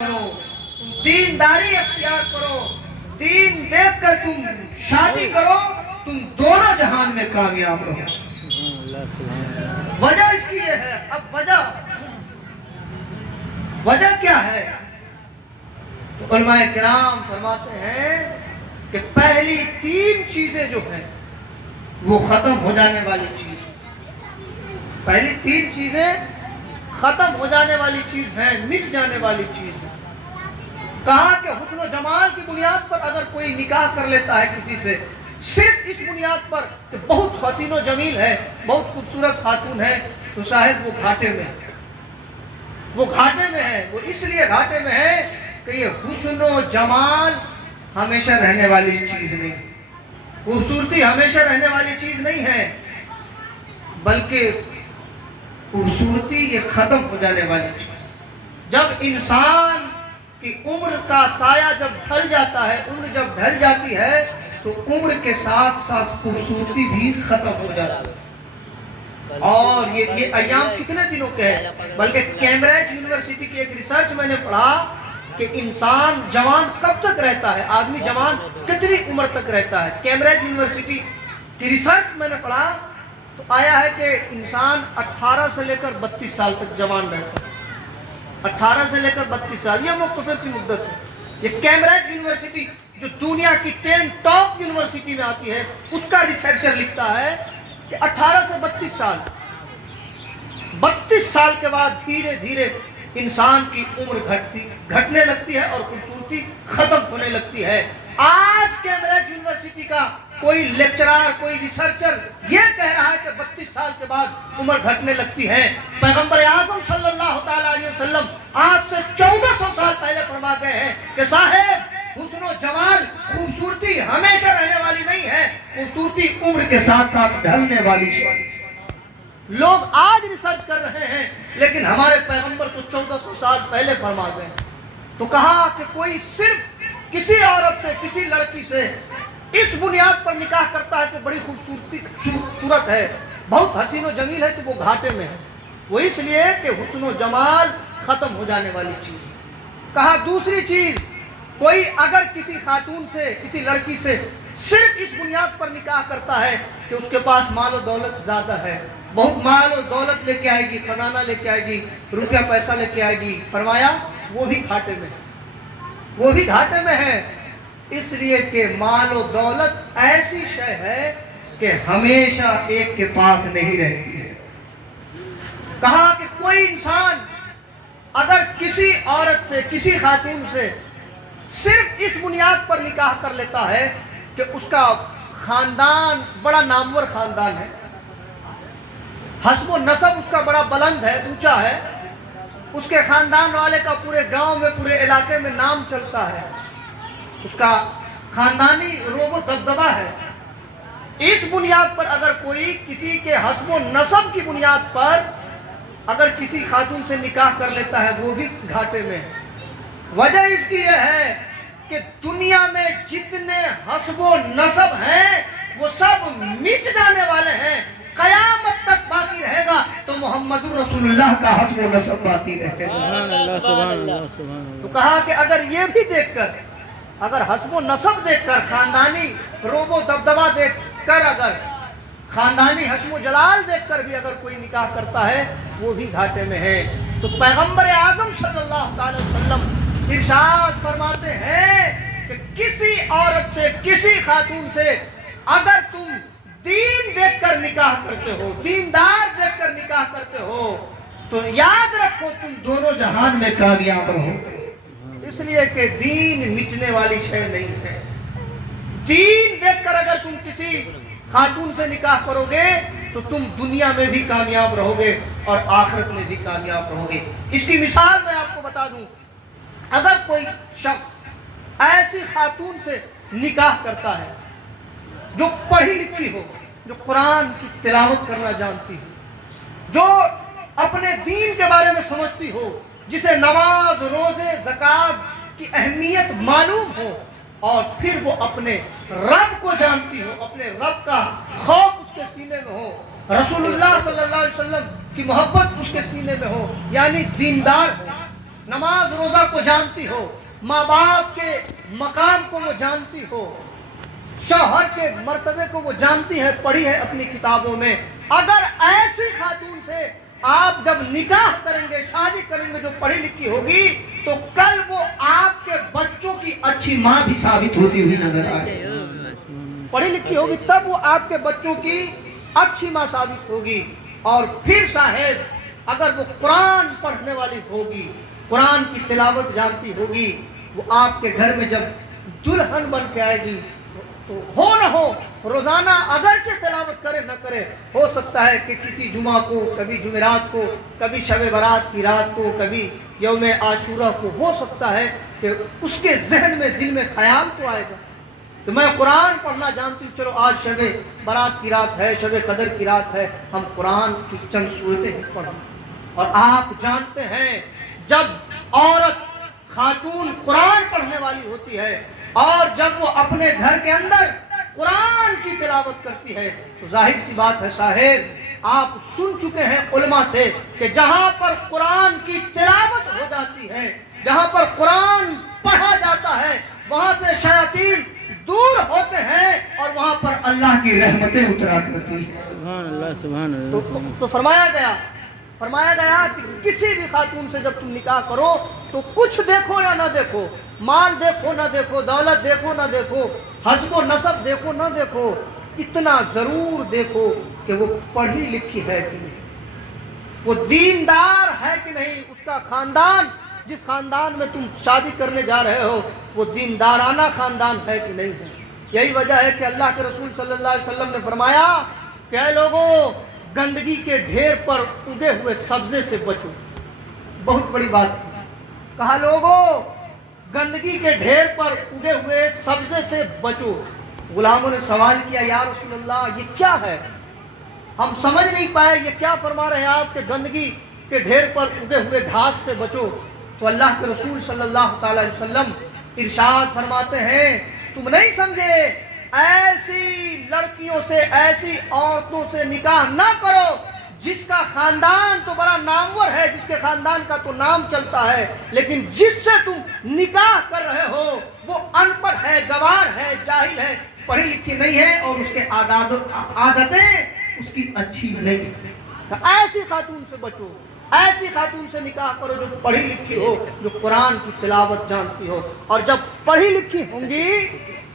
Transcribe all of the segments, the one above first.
کرو، تم دینداری اختیار کرو، دین دیکھ کر تم شادی کرو، تم دونوں جہان میں کامیاب رہو۔ وجہ اس کی یہ ہے۔ اب وجہ کیا ہے؟ تو علماء کرام فرماتے ہیں کہ پہلی تین چیزیں جو ہیں وہ ختم ہو جانے والی چیز، پہلی تین چیزیں ختم ہو جانے والی چیز ہیں، مٹ جانے والی چیز ہے۔ کہا کہ حسن و جمال کی بنیاد پر اگر کوئی نکاح کر لیتا ہے کسی سے، صرف اس بنیاد پر کہ بہت حسین و جمیل ہے، بہت خوبصورت خاتون ہے، تو صاحب وہ گھاٹے میں ہے۔ وہ گھاٹے میں ہے۔ وہ اس لیے گھاٹے میں ہے کہ یہ حسن و جمال ہمیشہ رہنے والی چیز نہیں، خوبصورتی ہمیشہ رہنے والی چیز نہیں ہے، بلکہ خوبصورتی یہ ختم ہو جانے والی چیز۔ جب انسان کی عمر کا سایہ جب ڈھل جاتا ہے، عمر جب ڈھل جاتی ہے تو عمر کے ساتھ ساتھ خوبصورتی بھی ختم ہو جاتی ہے۔ اور یہ ایام کتنے دنوں کے ہیں؟ بلکہ کیمبرج یونیورسٹی کی ایک ریسرچ میں نے پڑھا کہ انسان جوان کب تک رہتا ہے، آدمی جوان کتنی عمر تک رہتا ہے۔ کیمبرج یونیورسٹی کی ریسرچ میں نے پڑھا تو آیا ہے کہ انسان 18 سے لے کر 32 سال تک جوان رہتا ہے۔ 18 سے لے کر 32 سال، یہ مختصر سی مدت ہے۔ یہ کیمبرج یونیورسٹی جو دنیا کی 10 ٹاپ یونیورسٹی میں آتی ہے، اس کا ریسرچر لکھتا ہے کہ 18 سے 32 سال، 32 سال کے بعد دھیرے دھیرے انسان کی عمر گھٹنے لگتی ہے اور خوبصورتی ختم ہونے لگتی ہے۔ آج کیمبرج یونیورسٹی کا کوئی لیکچرر، کوئی ریسرچر یہ کہہ رہا ہے کہ 32 سال کے بعد عمر گھٹنے لگتی ہے۔ پیغمبر اعظم صلی اللہ تعالیٰ علیہ وسلم آج سے 1400 سال پہلے فرما گئے ہیں کہ صاحب حسن و جمال، خوبصورتی ہمیشہ رہنے والی نہیں ہے، خوبصورتی عمر کے ساتھ ساتھ ڈھلنے والی ہے۔ لوگ آج ریسرچ کر رہے ہیں لیکن ہمارے پیغمبر تو 1400 سال پہلے فرما گئے۔ تو کہا کہ کوئی صرف کسی عورت سے، کسی لڑکی سے اس بنیاد پر نکاح کرتا ہے کہ بڑی خوبصورت ہے، بہت حسین و جمیل ہے، تو وہ گھاٹے میں ہے۔ وہ اس لیے کہ حسن و جمال ختم ہو جانے والی چیز ہے۔ کہا دوسری چیز، کوئی اگر کسی خاتون سے، کسی لڑکی سے صرف اس بنیاد پر نکاح کرتا ہے کہ اس کے پاس مال و دولت زیادہ ہے، بہت مال و دولت لے کے آئے گی، خزانہ لے کے آئے گی، روپیہ پیسہ لے کے آئے گی، فرمایا وہ بھی گھاٹے میں ہے، وہ بھی گھاٹے میں ہے۔ اس لیے کہ مال و دولت ایسی شے ہے کہ ہمیشہ ایک کے پاس نہیں رہتی ہے۔ کہا کہ کوئی انسان اگر کسی عورت سے، کسی خاتون سے صرف اس بنیاد پر نکاح کر لیتا ہے کہ اس کا خاندان بڑا نامور خاندان ہے، حسب و نسب اس کا بڑا بلند ہے، اونچا ہے، اس کے خاندان والے کا پورے گاؤں میں، پورے علاقے میں نام چلتا ہے، اس کا خاندانی روب و دبدبہ ہے، اس بنیاد پر اگر کوئی کسی کے حسب و نسب کی بنیاد پر اگر کسی خاتون سے نکاح کر لیتا ہے، وہ بھی گھاٹے میں ہے۔ وجہ اس کی یہ ہے کہ دنیا میں جتنے حسب و نسب ہیں وہ سب مٹ جانے والے ہیں، قیامت تک باقی رہے گا تو محمد رسول اللہ کا حسب و نسب باقی رہے گا۔ تو کہا کہ اگر یہ بھی دیکھ کر، اگر حسب و نسب دیکھ کر، خاندانی روب و دبدبہ دیکھ کر، اگر خاندانی حشم و جلال دیکھ کر بھی اگر کوئی نکاح کرتا ہے، وہ بھی گھاٹے میں ہے۔ تو پیغمبر اعظم صلی اللہ علیہ وسلم ارشاد فرماتے ہیں کہ کسی عورت سے، کسی خاتون سے اگر تم دین دیکھ کر نکاح کرتے ہو، دیندار دیکھ کر نکاح کرتے ہو، تو یاد رکھو تم دونوں جہان میں کامیاب رہو گے۔ اس لیے کہ دین مٹنے والی شے نہیں ہے۔ دین دیکھ کر اگر تم کسی خاتون سے نکاح کرو گے تو تم دنیا میں بھی کامیاب رہو گے اور آخرت میں بھی کامیاب رہو گے۔ اس کی مثال میں آپ کو بتا دوں، اگر کوئی شخص ایسی خاتون سے نکاح کرتا ہے جو پڑھی لکھی ہو، جو قرآن کی تلاوت کرنا جانتی ہو، جو اپنے دین کے بارے میں سمجھتی ہو، جسے نماز، روزے، زکوٰۃ کی اہمیت معلوم ہو، اور پھر وہ اپنے رب کو جانتی ہو، اپنے رب کا خوف اس کے سینے میں ہو، رسول اللہ صلی اللہ علیہ وسلم کی محبت اس کے سینے میں ہو، یعنی دیندار ہو، نماز روزہ کو جانتی ہو، ماں باپ کے مقام کو وہ جانتی ہو، شوہر کے مرتبے کو وہ جانتی ہے، پڑھی ہے اپنی کتابوں میں، اگر ایسی خاتون سے آپ جب نکاح کریں گے، شادی کریں گے جو پڑھی لکھی ہوگی، تو کل وہ آپ کے بچوں کی اچھی ماں بھی ثابت ہوتی ہوئی نظر آئے گی۔ پڑھی لکھی ہوگی تب وہ آپ کے بچوں کی اچھی ماں ثابت ہوگی۔ اور پھر صاحب اگر وہ قرآن پڑھنے والی ہوگی، قرآن کی تلاوت جانتی ہوگی، وہ آپ کے گھر میں جب دلہن بن کے آئے گی تو ہو نہ ہو روزانہ اگرچہ تلاوت کرے نہ کرے، ہو سکتا ہے کہ کسی جمعہ کو، کبھی جمعرات کو، کبھی شب برات کی رات کو، کبھی یوم عاشورہ کو، ہو سکتا ہے کہ اس کے ذہن میں، دل میں خیال تو آئے گا کہ میں قرآن پڑھنا جانتی ہوں، چلو آج شب برات کی رات ہے، شب قدر کی رات ہے، ہم قرآن کی چند صورتیں ہی پڑھیں۔ اور آپ جانتے ہیں جب عورت خاتون قرآن پڑھنے والی ہوتی ہے اور جب وہ اپنے گھر کے اندر قرآن کی تلاوت کرتی ہے تو ظاہر سی بات ہے صاحب، آپ سن چکے ہیں علماء سے کہ جہاں پر قرآن کی تلاوت ہو جاتی ہے، جہاں پر قرآن پڑھا جاتا ہے، وہاں سے شیاطین دور ہوتے ہیں اور وہاں پر اللہ کی رحمتیں اترا کرتی ہیں۔ سبحان اللہ، سبحان اللہ۔ تو فرمایا گیا کہ کسی بھی خاتون سے جب تم نکاح کرو تو کچھ دیکھو یا نہ دیکھو، مال دیکھو نہ دیکھو، دولت دیکھو نہ دیکھو، حسب و نسب دیکھو نہ دیکھو، اتنا ضرور دیکھو کہ وہ پڑھی لکھی ہے کہ نہیں، وہ دیندار ہے کہ نہیں، اس کا خاندان، جس خاندان میں تم شادی کرنے جا رہے ہو وہ دیندارانہ خاندان ہے کہ نہیں ہے۔ یہی وجہ ہے کہ اللہ کے رسول صلی اللہ علیہ وسلم نے فرمایا کہ اے لوگوں، گندگی کے ڈھیر پر اگے ہوئے سبزے سے بچو۔ بہت بڑی بات تھی، کہا لوگوں گندگی کے ڈھیر پر اگے ہوئے سبزے سے بچو۔ غلاموں نے سوال کیا یا رسول اللہ یہ کیا ہے؟ ہم سمجھ نہیں پائے یہ کیا فرما رہے ہیں آپ کہ گندگی کے ڈھیر پر اگے ہوئے گھاس سے بچو؟ تو اللہ کے رسول صلی اللہ تعالی علیہ وسلم ارشاد فرماتے ہیں تم نہیں سمجھے، ایسی لڑکیوں سے، ایسی عورتوں سے نکاح نہ کرو جس کا خاندان تو بڑا نامور ہے، جس کے خاندان کا تو نام چلتا ہے، لیکن جس سے تم نکاح کر رہے ہو وہ ان پڑھ ہے، گوار ہے، جاہل ہے، پڑھی لکھی نہیں ہے اور اس کے عادتیں اس کی اچھی نہیں۔ تو ایسی خاتون سے بچو، ایسی خاتون سے نکاح کرو جو پڑھی لکھی ہو، جو قرآن کی تلاوت جانتی ہو۔ اور جب پڑھی لکھی ہوں گی،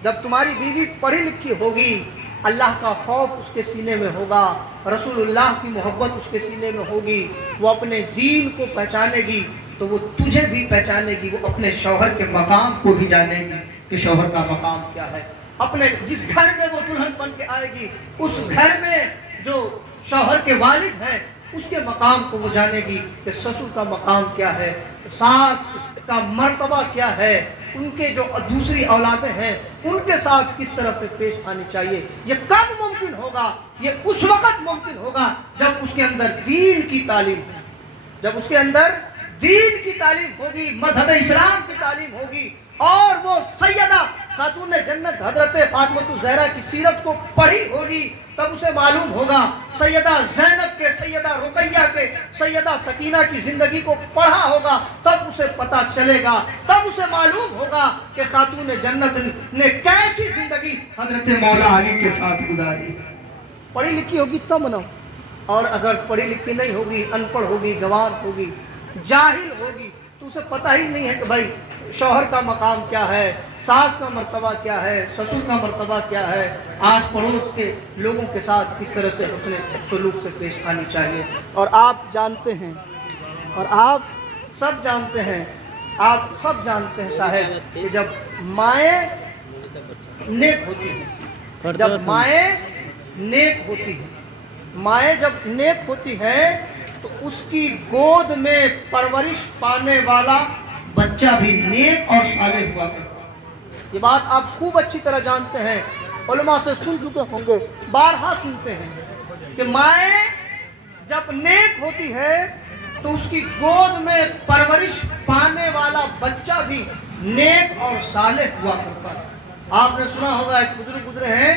جب تمہاری بیوی پڑھی لکھی ہوگی، اللہ کا خوف اس کے سینے میں ہوگا، رسول اللہ کی محبت اس کے سینے میں ہوگی، وہ اپنے دین کو پہچانے گی تو وہ تجھے بھی پہچانے گی، وہ اپنے شوہر کے مقام کو بھی جانے گی کہ شوہر کا مقام کیا ہے۔ اپنے جس گھر میں وہ دلہن بن کے آئے گی، اس گھر میں جو شوہر کے والد ہیں اس کے مقام کو وہ جانے گی کہ سسر کا مقام کیا ہے، ساس کا مرتبہ کیا ہے، ان کے جو دوسری اولادیں ہیں ان کے ساتھ کس طرح سے پیش آنی چاہیے۔ یہ کب ممکن ہوگا؟ یہ اس وقت ممکن ہوگا جب اس کے اندر دین کی تعلیم ہے، جب اس کے اندر دین کی تعلیم ہوگی، مذہب اسلام کی تعلیم ہوگی، اور وہ سیدہ خاتون جنت حضرت فاطمہ الزہرا کی سیرت کو پڑھی ہوگی، تب اسے معلوم ہوگا، سیدہ زینب کے، سیدہ رقیہ کے، سیدہ سکینہ کی زندگی کو پڑھا ہوگا، تب اسے پتہ چلے گا، تب اسے معلوم ہوگا کہ خاتون جنت نے کیسی زندگی حضرت مولا علی کے ساتھ گزاری۔ پڑھی لکھی ہوگی تب نہ، اور اگر پڑھی لکھی نہیں ہوگی، ان پڑھ ہوگی، گوار ہوگی، جاہل ہوگی، تو اسے پتہ ہی نہیں ہے کہ بھائی شوہر کا مقام کیا ہے، ساس کا مرتبہ کیا ہے، سسر کا مرتبہ کیا ہے، آس پڑوس کے لوگوں کے ساتھ کس طرح سے حسن سلوک سے پیش آنی چاہیے۔ اور آپ جانتے ہیں، اور آپ سب جانتے ہیں، آپ سب جانتے ہیں صاحب کہ جب مائیں نیک ہوتی ہیں، جب مائیں نیک ہوتی ہیں، مائیں جب نیک ہوتی ہیں تو اس کی گود میں پرورش پانے والا بچہ بھی نیک اور صالح ہوا کرتا ہے۔ یہ بات آپ خوب اچھی طرح جانتے ہیں، علماء سے سن چکے ہوں گے، بارہا سنتے ہیں کہ مائیں جب نیک ہوتی ہے تو اس کی گود میں پرورش پانے والا بچہ بھی نیک اور صالح ہوا کرتا ہے۔ آپ نے سنا ہوگا ایک بزرگ گزرے ہیں